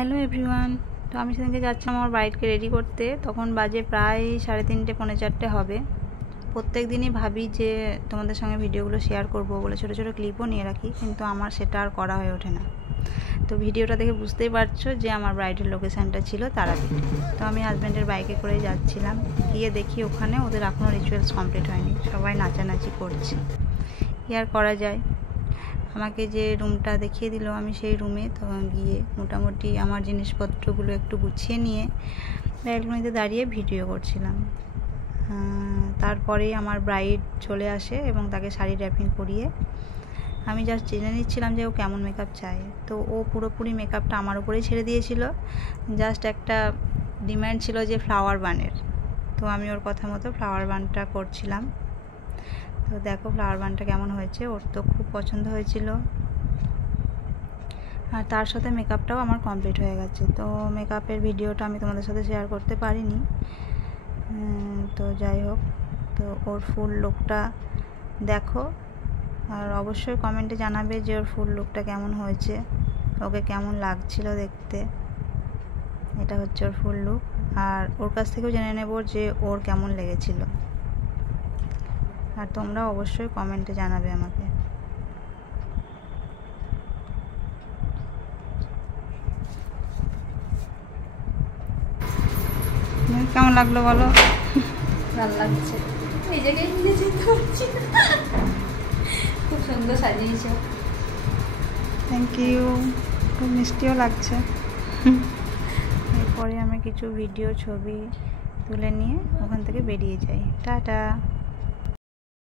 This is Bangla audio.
Hello everyone. তো আমি সেদিনকে যাচ্ছিলাম আমার ব্রাইডকে রেডি করতে, তখন বাজে প্রায় 3:30 পৌনে 4টে হবে। প্রত্যেক দিনই ভাবি যে তোমাদের সঙ্গে ভিডিওগুলো শেয়ার করব বলে ছোটো ছোটো ক্লিপও নিয়ে রাখি, কিন্তু আমার সেটা আর করা হয়ে ওঠে না। তো ভিডিওটা দেখে বুঝতেই পারছো যে আমার ব্রাইডের লোকেশানটা ছিল তারাপীঠ। তো আমি হাজব্যান্ডের বাইকে করেই যাচ্ছিলাম, গিয়ে দেখি ওখানে ওদের এখনও রিচুয়ালস কমপ্লিট হয়নি, সবাই নাচানাচি করছে। কি আর করা যায়, আমাকে যে রুমটা দেখিয়ে দিল আমি সেই রুমে তখন গিয়ে মোটামুটি আমার জিনিসপত্রগুলো একটু গুছিয়ে নিয়ে ব্যালকনিতে দাঁড়িয়ে ভিডিও করছিলাম। তারপরে আমার ব্রাইড চলে আসে এবং তাকে শাড়ি র্যাপিং করিয়ে আমি জাস্ট জেনে নিচ্ছিলাম যে ও কেমন মেকআপ চায়। তো ও পুরোপুরি মেকআপটা আমার উপরেই ছেড়ে দিয়েছিল, জাস্ট একটা ডিম্যান্ড ছিল যে ফ্লাওয়ার বানের। তো আমি ওর কথা মতো ফ্লাওয়ার বানটা করছিলাম। তো দেখো ফ্লাওয়ার বানটা কেমন হয়েছে, ওর তো খুব পছন্দ হয়েছিল। আর তার সাথে মেকআপটাও আমার কমপ্লিট হয়ে গেছে। তো মেকআপের ভিডিওটা আমি তোমাদের সাথে শেয়ার করতে পারিনি। তো যাই হোক, তো ওর ফুল লুকটা দেখো, আর অবশ্যই কমেন্টে জানাবে যে ওর ফুল লুকটা কেমন হয়েছে, ওকে কেমন লাগছিল দেখতে। এটা হচ্ছে ওর ফুল লুক, আর ওর কাছ থেকেও জেনে নেব যে ওর কেমন লেগেছিল। আর তোমরা অবশ্যই কমেন্টে জানাবে আমাকে। কেমন লাগলো বলো? ভালো লাগছে, নিজেকে নিজে চিনতে পারছি না। খুব সুন্দর সাজিয়েছ। থ্যাংক ইউ, খুব মিষ্টিও লাগছে। এরপরে আমি কিছু ভিডিও ছবি তুলে নিয়ে ওখান থেকে বেরিয়ে যাই। টাটা।